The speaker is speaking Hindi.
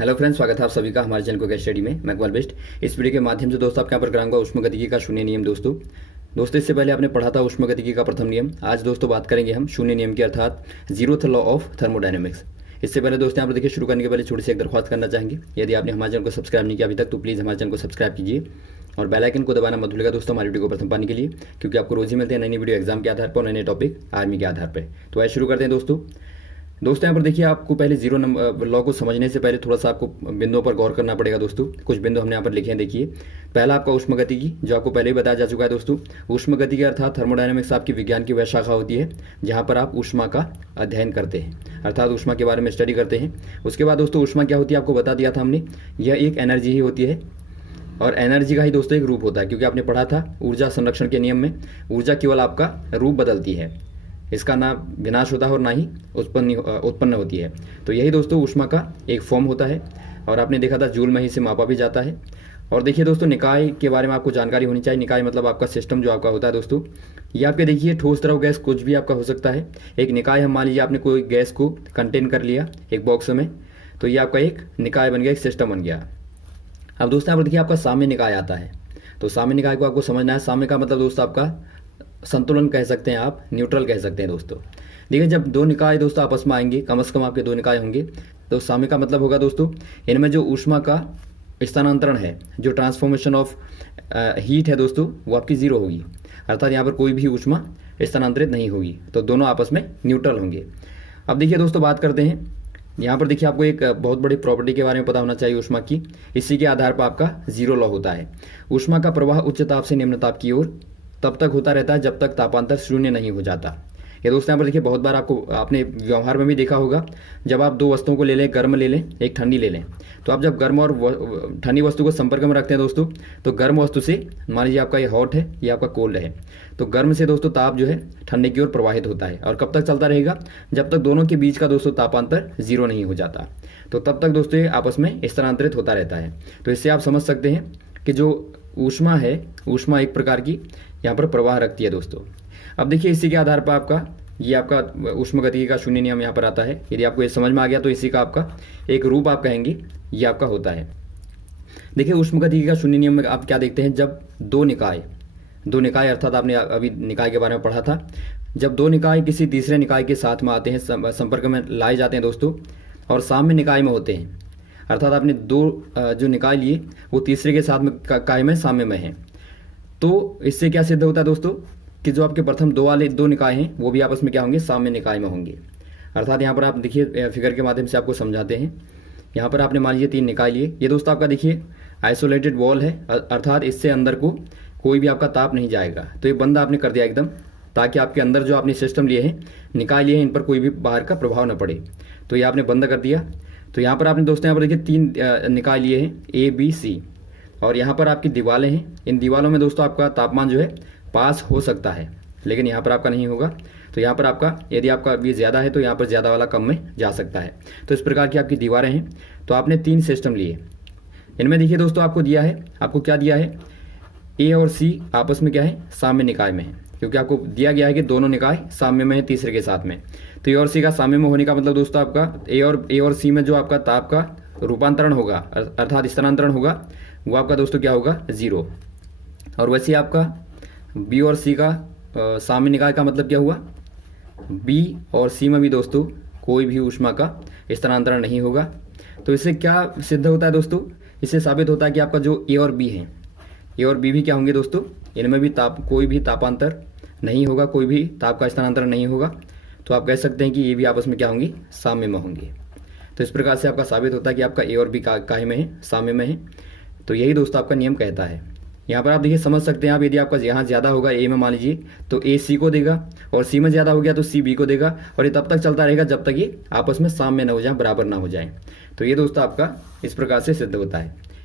हेलो फ्रेंड्स, स्वागत है आप सभी का हमारे चैनल को गेस्ट स्टडी में। मैं कमल बेस्ट। इस वीडियो के माध्यम से दोस्तों आपके यहाँ पर कराऊंगा ऊष्मगतिकी का शून्य नियम। दोस्तों इससे पहले आपने पढ़ा था ऊष्मगतिकी का प्रथम नियम। आज दोस्तों बात करेंगे हम शून्य नियम की, अर्थात जीरोथ लॉ ऑफ थर्मोडायनेमिक्स। इससे पहले दोस्तों यहाँ पर देखिए, शुरू करने के पहले छोटी सी एक दरख्वास्त करना चाहेंगे। यदि आपने हमारे चैनल को सब्सक्राइब नहीं किया अभी तक तो प्लीज़ हमारे चैनल को सब्सक्राइब कीजिए और बेल आइकन को दबाना मत भूलिएगा दोस्तों, हमारी वीडियो को प्रथम पाने के लिए, क्योंकि आपको रोज ही मिलते हैं नई वीडियो एग्जाम के आधार पर और नए टॉपिक आर्मी के आधार पर। तो आइए शुरू करते हैं दोस्तों। यहाँ पर देखिए, आपको पहले जीरो नंबर लॉ को समझने से पहले थोड़ा सा आपको बिंदुओं पर गौर करना पड़ेगा दोस्तों। कुछ बिंदु हमने यहाँ पर लिखे हैं, देखिए। पहला आपका ऊष्मगतिकी, जो आपको पहले ही बताया जा चुका है दोस्तों। ऊष्मगतिकी अर्थात थर्मोडायनेमिक्स आपकी विज्ञान की वह शाखा होती है जहाँ पर आप ऊष्मा का अध्ययन करते हैं, अर्थात ऊष्मा के बारे में स्टडी करते हैं। उसके बाद दोस्तों ऊष्मा क्या होती है आपको बता दिया था हमने। यह एक एनर्जी ही होती है और एनर्जी का ही दोस्तों एक रूप होता है, क्योंकि आपने पढ़ा था ऊर्जा संरक्षण के नियम में, ऊर्जा केवल आपका रूप बदलती है, इसका ना विनाश होता है और ना ही उत्पन्न होती है। तो यही दोस्तों ऊष्मा का एक फॉर्म होता है और आपने देखा था जूल में ही से मापा भी जाता है। और देखिए दोस्तों, निकाय के बारे में आपको जानकारी होनी चाहिए। निकाय मतलब आपका सिस्टम जो आपका होता है दोस्तों। ये आपके देखिए, ठोस द्रव गैस कुछ भी आपका हो सकता है। एक निकाय हम मान लीजिए आपने कोई गैस को कंटेन कर लिया एक बॉक्स में, तो ये आपका एक निकाय बन गया, एक सिस्टम बन गया। अब दोस्तों यहाँ पर देखिए आपका साम्य निकाय आता है। तो साम्य निकाय को आपको समझना है। साम्य का मतलब दोस्तों आपका संतुलन कह सकते हैं, आप न्यूट्रल कह सकते हैं दोस्तों। देखिए, जब दो निकाय दोस्तों आपस में आएंगे, कम से कम आपके दो निकाय होंगे, तो साम्य का मतलब होगा दोस्तों इनमें जो ऊष्मा का स्थानांतरण है, जो ट्रांसफॉर्मेशन ऑफ हीट है दोस्तों, वो आपकी जीरो होगी। अर्थात यहाँ पर कोई भी ऊष्मा स्थानांतरित नहीं होगी, तो दोनों आपस में न्यूट्रल होंगे। अब देखिए दोस्तों, बात करते हैं यहाँ पर। देखिए आपको एक बहुत बड़ी प्रॉपर्टी के बारे में पता होना चाहिए ऊष्मा की। इसी के आधार पर आपका जीरो लॉ होता है। ऊष्मा का प्रवाह उच्च ताप से निम्न ताप की ओर तब तक होता रहता है जब तक तापांतर शून्य नहीं हो जाता। ये दोस्तों यहाँ पर देखिए, बहुत बार आपने व्यवहार में भी देखा होगा, जब आप दो वस्तुओं को ले लें, गर्म ले लें, एक ठंडी ले लें, तो आप जब गर्म और ठंडी वस्तु को संपर्क में रखते हैं दोस्तों, तो गर्म वस्तु से, मान लीजिए आपका ये हॉट है, ये आपका कोल्ड है, तो गर्म से दोस्तों ताप जो है ठंडे की ओर प्रवाहित होता है। और कब तक चलता रहेगा? जब तक दोनों के बीच का दोस्तों तापांतर जीरो नहीं हो जाता, तो तब तक दोस्तों ये आपस में स्थानांतरित होता रहता है। तो इससे आप समझ सकते हैं कि जो ऊष्मा है, ऊष्मा एक प्रकार की यहाँ पर प्रवाह रखती है दोस्तों। अब देखिए, इसी के आधार पर आपका ये आपका ऊष्मगतिकी का शून्य नियम यहाँ पर आता है। यदि आपको ये समझ में आ गया तो इसी का आपका एक रूप आप कहेंगे, ये आपका होता है। देखिए, ऊष्मगतिकी का शून्य नियम में आप क्या देखते हैं, जब दो निकाय अर्थात आपने अभी निकाय के बारे में पढ़ा था, जब दो निकाय किसी तीसरे निकाय के साथ में आते हैं, संपर्क में लाए जाते हैं दोस्तों, और साम्य निकाय में होते हैं, अर्थात आपने दो जो निकाय लिए वो तीसरे के साथ में काय में साम्य में है, तो इससे क्या सिद्ध होता है दोस्तों कि जो आपके प्रथम दो निकाय हैं वो भी आपस में क्या होंगे, साम्य निकाय में होंगे। अर्थात यहाँ पर आप देखिए, फिगर के माध्यम से आपको समझाते हैं। यहाँ पर आपने मान लीजिए तीन निकाय लिए, ये दोस्तों आपका देखिए आइसोलेटेड वॉल है, अर्थात इससे अंदर को कोई भी आपका ताप नहीं जाएगा। तो ये बंद आपने कर दिया एकदम, ताकि आपके अंदर जो आपने सिस्टम लिए हैं, निकाय लिए हैं, इन पर कोई भी बाहर का प्रभाव न पड़े। तो ये आपने बंद कर दिया। तो यहाँ पर आपने दोस्तों यहाँ पर देखिए तीन निकाय लिए हैं, A, B, C, और यहाँ पर आपकी दीवारें हैं। इन दीवारों में दोस्तों आपका तापमान जो है पास हो सकता है, लेकिन यहाँ पर आपका नहीं होगा। तो यहाँ पर आपका, यदि आपका ये ज़्यादा है तो यहाँ पर ज़्यादा वाला कम में जा सकता है। तो इस प्रकार की आपकी दीवारें हैं। तो आपने तीन सिस्टम लिए, इनमें देखिए दोस्तों आपको दिया है, आपको क्या दिया है, A और C आपस में क्या है, साम्य निकाय में है, क्योंकि आपको दिया गया है कि दोनों निकाय साम्य में है तीसरे के साथ में। तो A और C का साम्य में होने का मतलब दोस्तों आपका A और C में जो आपका ताप का रूपांतरण होगा, अर्थात स्थानांतरण होगा, वो आपका दोस्तों क्या होगा, जीरो। और वैसे आपका B और C का साम्य निकाय का मतलब क्या हुआ, B और C में भी दोस्तों कोई भी ऊष्मा का स्थानांतरण नहीं होगा। तो इससे क्या सिद्ध होता है दोस्तों, इससे साबित होता है कि आपका जो A और B है, A और B भी क्या होंगे दोस्तों, इनमें भी कोई भी तापांतर नहीं होगा, कोई भी ताप का स्थानांतरण नहीं होगा। तो आप कह सकते हैं कि ये भी आपस में क्या होंगी, साम्य में होंगे। तो इस प्रकार से आपका साबित होता है कि आपका A और B काहे में है, साम्य में है। तो यही दोस्तों आपका नियम कहता है। यहाँ पर आप देखिए समझ सकते हैं आप, यदि आपका यहाँ ज़्यादा होगा A में मान लीजिए, तो A C को देगा, और C में ज़्यादा हो गया तो C B को देगा, और ये तब तक चलता रहेगा जब तक ये आपस में साम्य न हो जाए, बराबर ना हो जाए। तो ये दोस्तों आपका इस प्रकार से सिद्ध होता है।